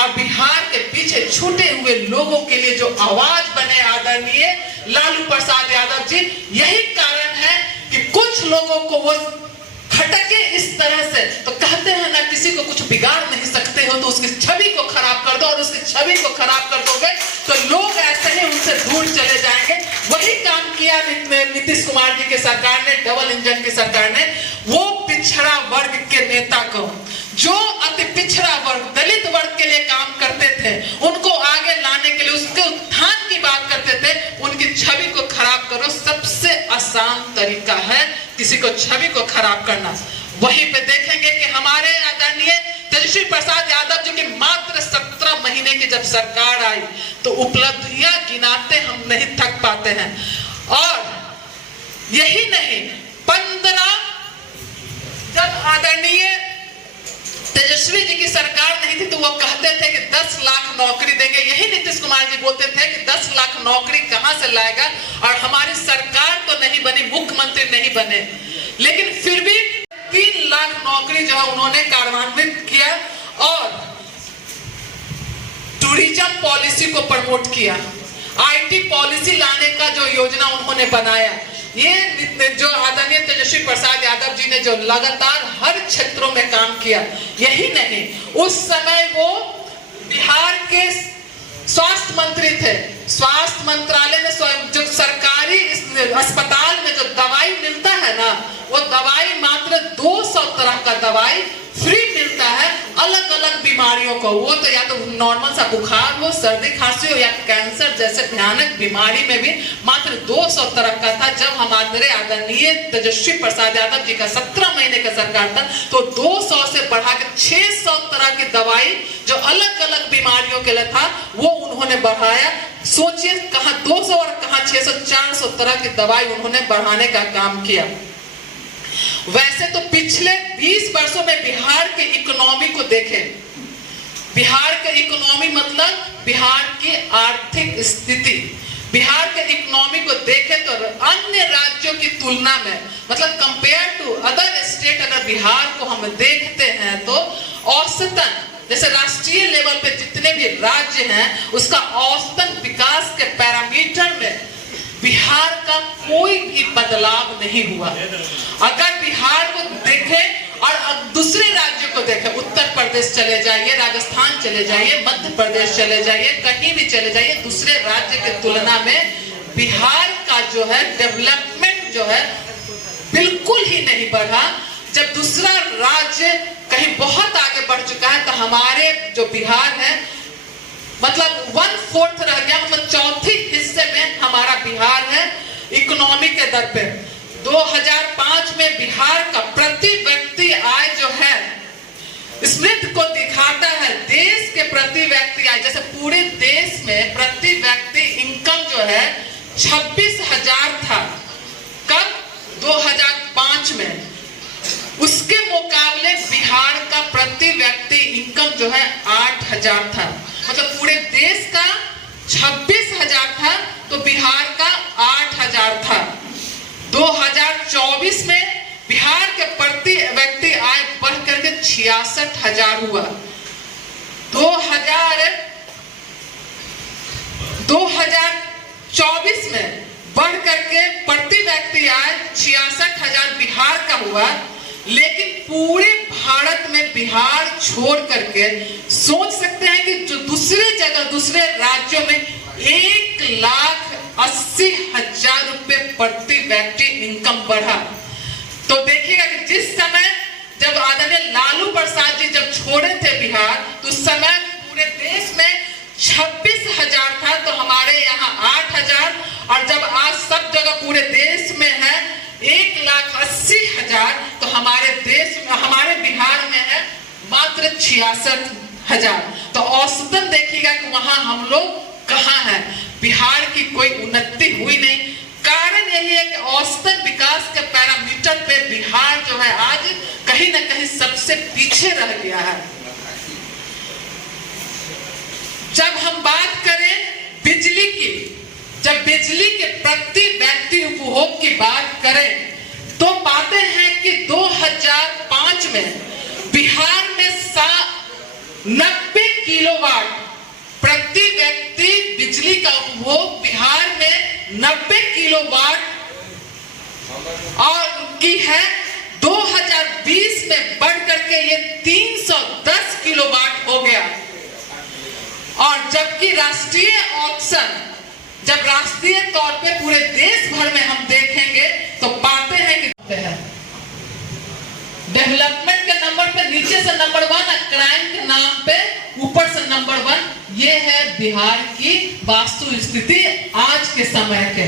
और बिहार के पीछे छूटे हुए लोगों के लिए जो आवाज बने आदरणीय लालू प्रसाद यादव जी। यही कारण है कि कुछ लोगों को वो खटके इस तरह से, तो कहते हैं ना किसी को कुछ बिगाड़ नहीं सकते हो तो उसकी छवि को खराब कर दो, और उसकी छवि को खराब कर दोगे तो लोग ऐसे ही उनसे दूर चले जाएंगे। वही काम किया नीतीश कुमार जी की सरकार ने, डबल इंजन की सरकार ने। वो पिछड़ा वर्ग के नेता को, जो अति पिछड़ा वर्ग दलित वर्ग के लिए काम करते थे, उनको आगे लाने के लिए, उसके उत्थान की बात करते थे, उनकी छवि को खराब करो। सबसे आसान तरीका है किसी को छवि को खराब करना। वहीं पे देखेंगे कि हमारे आदरणीय तेजस्वी प्रसाद यादव जी की मात्र 17 महीने की जब सरकार आई तो उपलब्धियां गिनाते हम नहीं थक पाते हैं। और यही नहीं, 15 जब आदरणीय तेजस्वी जी की सरकार नहीं थी तो वो कहते थे कि 10 लाख नौकरी देंगे। यही नीतीश कुमार जी बोलते थे कि 10 लाख नौकरी कहां से लाएगा, और हमारी सरकार तो नहीं बनी, मुख्यमंत्री नहीं बने, लेकिन फिर भी 3 लाख नौकरी जो है उन्होंने कार्यान्वित किया। और टूरिज्म पॉलिसी को प्रमोट किया, आईटी पॉलिसी लाने का जो योजना उन्होंने बनाया, ये जो आदरणीय तेजस्वी प्रसाद यादव जी ने जो लगातार हर क्षेत्रों में काम किया। यही नहीं, उस समय वो बिहार के स्वास्थ्य मंत्री थे। स्वास्थ्य मंत्रालय में जो सरकारी अस्पताल में जो दवाई मिलता है ना, वो दवाई मात्र 200 तरह का दवाई फ्री मिलता है अलग अलग बीमारियों को। वो तो या तो नॉर्मल सा बुखार हो, सर्दी खांसी हो, या कैंसर जैसे भयानक बीमारी में भी मात्र 200 तरह का था। जब हमारे आदरणीय तेजस्वी प्रसाद यादव जी का 17 महीने का सरकार था तो 200 से बढ़ा के 600 तरह की दवाई जो अलग अलग बीमारियों के लिए था वो उन्होंने बढ़ाया। सोचिए, कहां 200 और कहां 600, 400 तरह की दवाई उन्होंने बढ़ाने का काम किया। वैसे तो पिछले 20 वर्षों में बिहार के इकोनॉमी को देखें, बिहार के इकोनॉमी मतलब बिहार की आर्थिक स्थिति, बिहार के इकोनॉमी को देखें तो अन्य राज्यों की तुलना में, मतलब कंपेयर टू अदर स्टेट, अगर बिहार को हम देखते हैं तो औसतन, जैसे राष्ट्रीय लेवल पे जितने भी राज्य हैं उसका औसतन विकास के पैरामीटर में बिहार का कोई भी बदलाव नहीं हुआ। अगर बिहार को देखें और दूसरे राज्यों को देखें, उत्तर प्रदेश चले जाइए, राजस्थान चले जाइए, मध्य प्रदेश चले जाइए, कहीं भी चले जाइए, दूसरे राज्य के तुलना में बिहार का जो है डेवलपमेंट जो है बिल्कुल ही नहीं बढ़ा। जब दूसरा राज्य कहीं बहुत आगे बढ़ चुका है तो हमारे जो बिहार है मतलब 1/4 रह गया, मतलब चौथी हिस्से में हमारा बिहार है इकोनॉमी के दर पे। 2005 में बिहार का प्रति व्यक्ति आय जो है स्मृति को दिखाता है, देश के प्रति व्यक्ति आय, जैसे पूरे देश में प्रति व्यक्ति इनकम जो है 26,000 था कब, 2005 में। उसके मुकाबले बिहार का प्रति व्यक्ति इनकम जो है 8,000 था, मतलब पूरे देश का 26,000 था तो बिहार का 8,000 था। 2024 में बिहार के प्रति व्यक्ति आय बढ़ करके 66,000 हुआ। 2024 में बढ़ करके प्रति व्यक्ति आय 66,000 बिहार का हुआ, लेकिन पूरे भारत में बिहार छोड़ करके सोच सकते हैं कि जो दूसरे जगह दूसरे राज्यों में 1,80,000 रुपए प्रति व्यक्ति इनकम बढ़ा। तो देखिएगा कि जिस समय जब आदरणीय लालू प्रसाद जी जब छोड़े थे बिहार तो उस समय पूरे देश में 26,000 था, तो हमारे यहाँ 8,000, और जब आज सब जगह पूरे देश में है 1,80,000, तो हमारे देश में, हमारे बिहार में है मात्र 66,000। तो औसतन देखिएगा कि वहां हम लोग कहां हैं, बिहार की कोई उन्नति हुई नहीं। कारण यही है कि औसतन विकास के पैरामीटर पे बिहार जो है आज कहीं ना कहीं सबसे पीछे रह गया है। जब हम बात करें बिजली की, जब बिजली के प्रति व्यक्ति उपभोग की बात करें तो पाते हैं कि 2005 में बिहार में 90 किलोवाट प्रति व्यक्ति बिजली का उपभोग बिहार में 90 किलोवाट और की है। 2020 में बढ़ करके ये 310 किलोवाट हो गया। और जबकि राष्ट्रीय ऑक्शन जब राष्ट्रीय तौर पे पूरे देश भर में हम देखेंगे तो पाते हैं कि डेवलपमेंट के नंबर पे नीचे से नंबर 1 और क्राइम के नाम पे ऊपर से नंबर 1। ये है बिहार की वास्तु स्थिति आज के समय के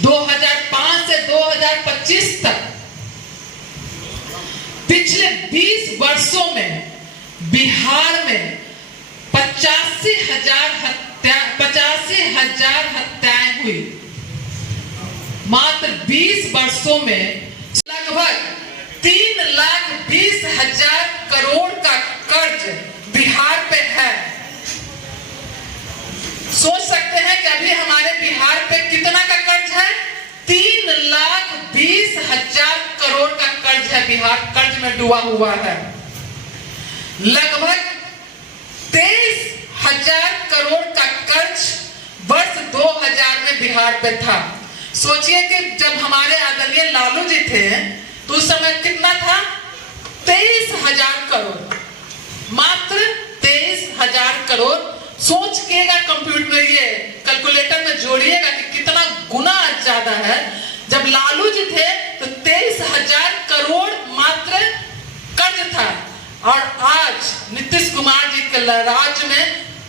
2005 से 2025 तक। पिछले 20 वर्षों में बिहार में 85,000 हत्याएं हुई। मात्र 20 वर्षों में लगभग 3,20,000 करोड़ का कर्ज बिहार पे है। सोच सकते हैं कि अभी हमारे बिहार पे कितना का कर्ज है? 3,20,000 करोड़ का कर्ज है। बिहार कर्ज में डूबा हुआ है। लगभग 23,000 करोड़ का कर्ज वर्ष 2000 में बिहार पे था। सोचिए कि जब हमारे आदरणीय लालू जी थे तो उस समय कितना था? 23,000 करोड़, मात्र 23,000 करोड़। सोचिएगा, कंप्यूटर में ये कैलकुलेटर में जोड़िएगा कि कितना गुना ज्यादा है। जब लालू जी थे तो 23,000 करोड़ मात्र कर्ज था और आज नीतीश कुमार जी के राज्य में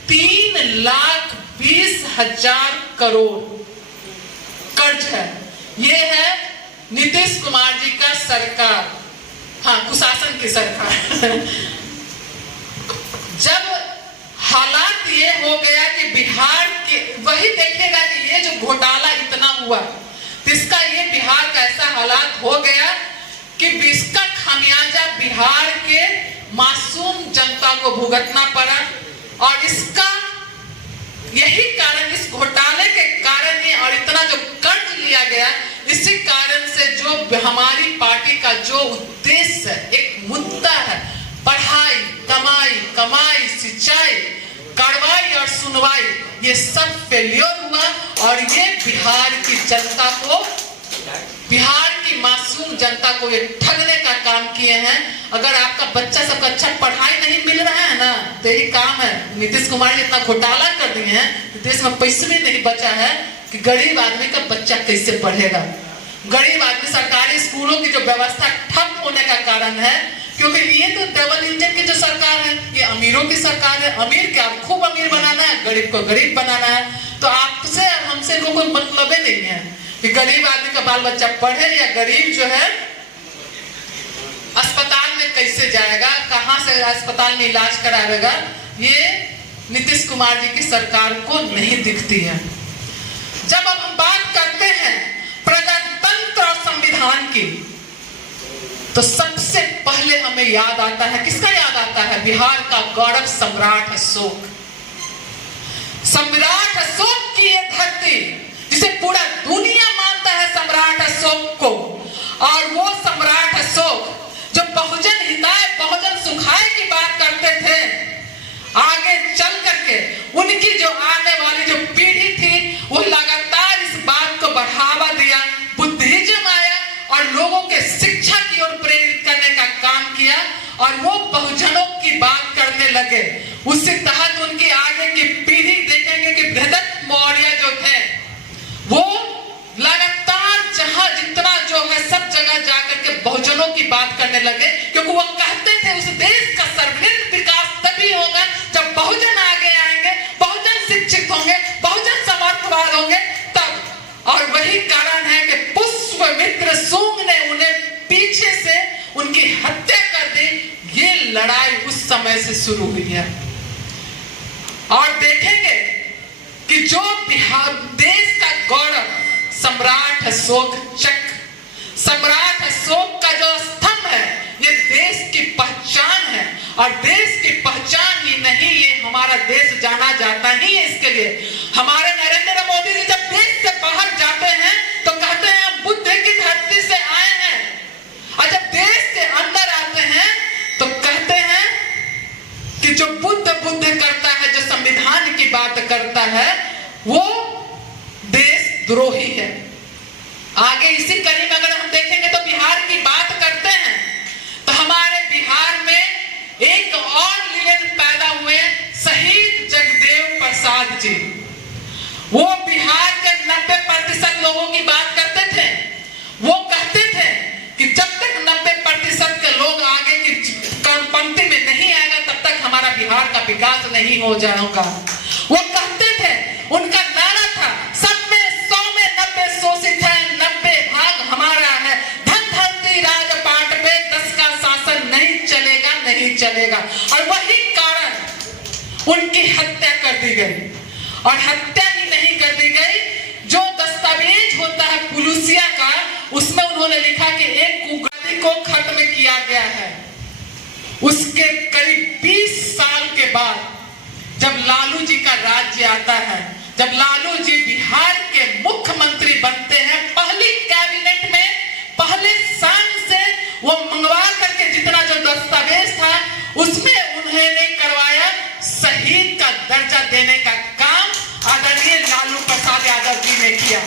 3,20,000 करोड़ कर्ज है। ये है नीतीश कुमार जी का सरकार, हाँ, कुशासन की सरकार। जब हालात ये हो गया कि बिहार के, वही देखिएगा कि ये जो घोटाला इतना हुआ तो इसका ये बिहार का ऐसा हालात हो गया कि इसका खामियाजा बिहार के मासूम जनता को भुगतना पड़ा। और इसका यही कारण, इस घोटाले के कारण ही और इतना जो कर्ज लिया गया, इसी कारण से जो हमारी पार्टी का जो उद्देश्य है, एक मुद्दा है, पढ़ाई, कमाई, सिंचाई, कार्रवाई और सुनवाई, ये सब फेलियर हुआ। और ये बिहार की जनता को, बिहार की मासूम जनता को ये ठगने का काम किए हैं। अगर आपका बच्चा सबका अच्छा पढ़ाई नहीं मिल रहा है ना, तो यही काम है। नीतीश कुमार जी इतना घोटाला कर दिए हैं, देश में पैसे भी नहीं बचा है कि गरीब आदमी का बच्चा कैसे पढ़ेगा। गरीब आदमी, सरकारी स्कूलों की जो व्यवस्था ठप होने का कारण है, क्योंकि ये तो डबल इंजन की जो सरकार है, ये अमीरों की सरकार है। अमीर क्या, खूब अमीर बनाना है, गरीब को गरीब बनाना है। तो आपसे और हमसे कोई मतलब ही नहीं है कि गरीब आदमी का बाल बच्चा पढ़े या गरीब जो है अस्पताल में कैसे जाएगा, कहां से अस्पताल में इलाज कराएगा। ये नीतीश कुमार जी की सरकार को नहीं दिखती है। जब अब हम बात करते हैं प्रजातंत्र और संविधान की, तो सबसे पहले हमें याद आता है, किसका याद आता है? बिहार का गौरव सम्राट अशोक। सम्राट अशोक की ये धरती जिसे पूरा दुनिया मानता है सम्राट अशोक को। और वो सम्राट अशोक जो बहुजन हिताय, बहुजन सुखाय की बात करते थे, आगे चल करके उनकी जो आने वाली जो पीढ़ी थी वो लगातार इस बात को बढ़ावा दिया। बुद्धिज्म आया और लोगों के शिक्षा की ओर प्रेरित करने का काम किया और वो बहुजनों की बात करने लगे। उसी तहत उनकी आगे की पीढ़ी देखेंगे कि बृहदत्त मौर्य जो थे वो लगातार जहां जितना जो है सब जगह जाकर के बहुजनों की बात करने लगे, क्योंकि वो कहते थे उस देश का सर्वांगीण विकास तभी होगा जब बहुजन आगे आएंगे, बहुजन शिक्षित होंगे, बहुजन समर्थवान होंगे तब। और वही कारण है कि पुष्यमित्र शुंग ने उन्हें पीछे से उनकी हत्या कर दी। ये लड़ाई उस समय से शुरू हुई है। और देखेंगे कि जो बिहार देश का गौरव सम्राट अशोक चक्र, सम्राट अशोक का जो स्तंभ है, ये देश की पहचान है। और देश की पहचान ही नहीं, ये हमारा देश जाना जाता ही है इसके लिए। हमारे नरेंद्र मोदी जी जब देश से बाहर जाते हैं तो कहते हैं हम बुद्ध की धरती से आए हैं, और जब देश के अंदर आते हैं तो कहते हैं कि कि जो बुद्ध करता है, जो संविधान की बात करता है, वो देशद्रोही है। आगे इसी कड़ी में अगर हम देखेंगे तो बिहार की बात करते हैं तो हमारे बिहार में एक और लीलन पैदा हुए, शहीद जगदेव प्रसाद जी। वो बिहार के 90% लोगों की बात करते थे। वो कहते थे कि जब तक 90% के लोग आगे की पंक्ति में नहीं आएगा तब तक हमारा बिहार का विकास नहीं हो जाएगा। वो कहते थे, उनका नारा था, सब में 100 में 90 शोषित है, 90 भाग हमारा है, धन धरती राजपाट पे 10 का शासन नहीं चलेगा, नहीं चलेगा। और वही कारण उनकी हत्या कर दी गई। और हत्या ही नहीं कर दी गई, जो दस्तावेज होता है पुलिसिया का, उसमें उन्होंने लिखा कि एक कुगति को खत्म किया गया है। उसके करीब 20 साल के बाद जब लालू जी का राज्य आता है, जब लालू जी बिहार के मुख्यमंत्री बनते हैं, पहली कैबिनेट में पहले शान से वो मंगवा करके जितना जो दस्तावेज था उसमें उन्होंने करवाया, शहीद का दर्जा देने का काम आदरणीय लालू प्रसाद यादव जी ने किया।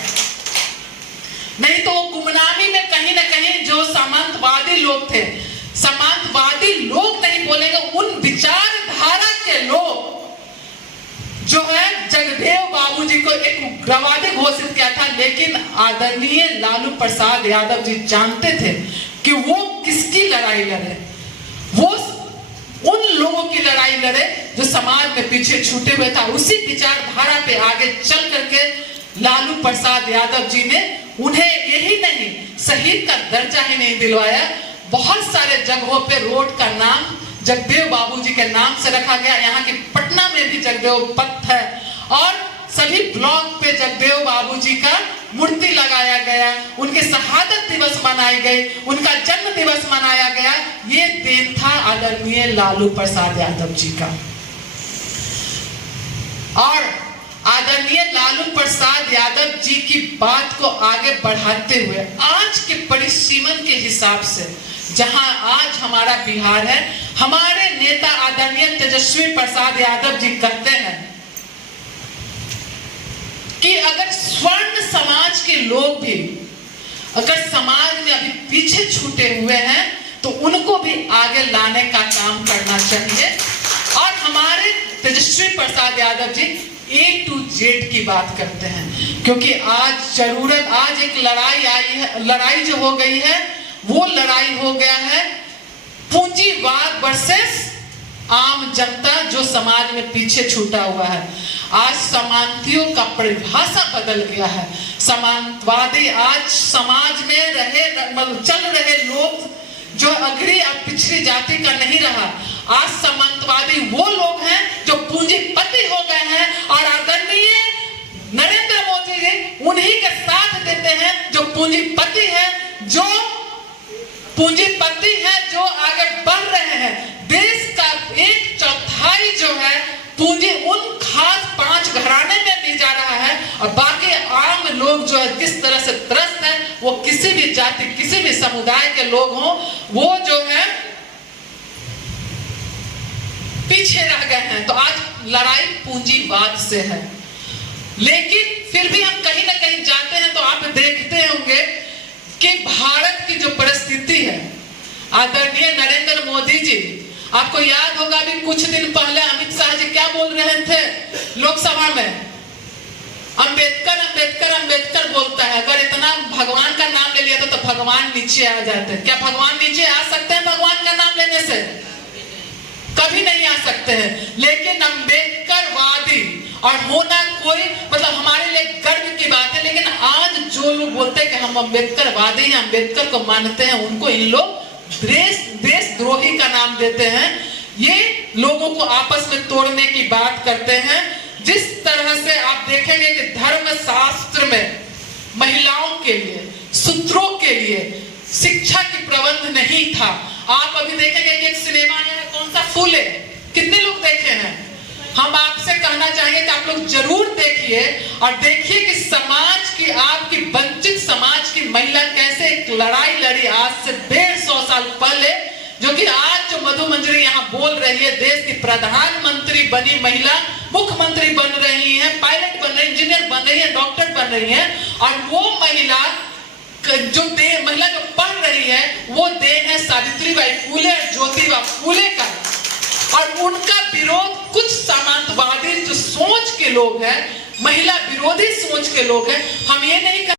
नहीं तो वो गुमनामी में कहीं ना कहीं जो सामंतवादी लोग थे, सामंतवादी लोग नहीं बोलेंगे, उन विचारधारा के लोग जो है जगदेव बाबूजी को एक उग्रवादी घोषित किया था। लेकिन आदरणीय लालू प्रसाद यादव जी जानते थे कि वो किसकी लड़ाई लड़े, वो उन लोगों की लड़ाई लड़े जो समाज में पीछे छूटे हुए था। उसी विचारधारा पे आगे चल करके लालू प्रसाद यादव जी ने उन्हें यही नहीं, शहीद का दर्जा ही नहीं दिलवाया, बहुत सारे जगहों पे रोड का नाम जगदेव बाबूजी के नाम से रखा गया। यहाँ की पटना में भी जगदेव पथ है और सभी ब्लॉक पे जगदेव बाबूजी का मूर्ति लगाया गया, उनके शहादत दिवस मनाई गई, उनका जन्म दिवस मनाया गया। ये दिन था आदरणीय लालू प्रसाद यादव जी का। और आदरणीय लालू प्रसाद यादव जी की बात को आगे बढ़ाते हुए आज के परिसीमन के हिसाब से जहां आज हमारा बिहार है, हमारे नेता आदरणीय तेजस्वी प्रसाद यादव जी कहते हैं कि अगर स्वर्ण समाज के लोग भी अगर समाज में अभी पीछे छूटे हुए हैं तो उनको भी आगे लाने का काम करना चाहिए। और हमारे Tejashwi Prasad Yadav ji A to Z की बात करते हैं, क्योंकि आज जरूरत, आज एक लड़ाई आई है, लड़ाई जो हो गई है वो लड़ाई हो गया है पूंजीवाद वर्सेस आम जनता जो समाज में पीछे छूटा हुआ है। आज समानतियों का परिभाषा बदल गया है। समानवादी आज समाज में चल रहे लोग जो अग्री और पिछड़ी जाति का नहीं रहा। आज समानवादी वो लोग हैं जो पूंजीपति हो गए हैं और आदरणीय नरेंद्र मोदी जी उन्हीं के साथ देते हैं जो पूंजीपति है, जो पूंजीपति है, जो आगे बढ़ रहे हैं। देश का 1/4 जो है पूंजी उन खास 5 घराने में भी जा रहा है और बाकी आम लोग जो है किस तरह से त्रस्त है, वो किसी भी जाति, किसी भी समुदाय के लोग हों, वो जो है पीछे रह गए हैं। तो आज लड़ाई पूंजीवाद से है। लेकिन फिर भी हम कहीं ना कहीं जाते हैं तो आप देखते होंगे कि भारत की जो परिस्थिति है, आदरणीय नरेंद्र मोदी जी, आपको याद होगा अभी कुछ दिन पहले अमित शाह जी क्या बोल रहे थे लोकसभा में, अंबेडकर अंबेडकर अंबेडकर बोलता है। अगर इतना भगवान का नाम ले लिया तो भगवान नीचे आ जाते हैं। क्या भगवान नीचे आ सकते हैं भगवान का नाम लेने से? कभी नहीं आ सकते हैं। लेकिन अंबेडकरवादी और होना कोई मतलब हमारे लिए गर्व की बात है। लेकिन आज जो लोग बोलते हैं कि हम अंबेडकरवादी हैं, अंबेडकर को मानते हैं, उनको इन लोग देशद्रोही का नाम देते हैं। ये लोगों को आपस में तोड़ने की बात करते हैं। जिस तरह से आप देखेंगे कि धर्म शास्त्र में महिलाओं के लिए, सूत्रों के लिए शिक्षा की प्रबंध नहीं था। आप अभी देखेंगे कि एक सिनेमा है, कौन सा फूले, कितने लोग देखे हैं? हम आपसे कहना चाहेंगे कि आप लोग जरूर देखिए और देखिए कि समाज की, आपकी वंचित समाज की महिला कैसे एक लड़ाई लड़ी आज से 150 साल पहले, जो कि आज जो मधु मंजरी यहाँ बोल रही है, देश की प्रधानमंत्री बनी महिला मुख्यमंत्री बन रही है, पायलट बन रही है, इंजीनियर बन रही है, डॉक्टर बन रही है, और वो महिला जो पढ़ रही है वो देह है सावित्रीबाई फूले और ज्योतिबा फूले का। और उनका विरोध कुछ सामंतवादी जो सोच के लोग हैं, महिला विरोधी सोच के लोग हैं। हम ये नहीं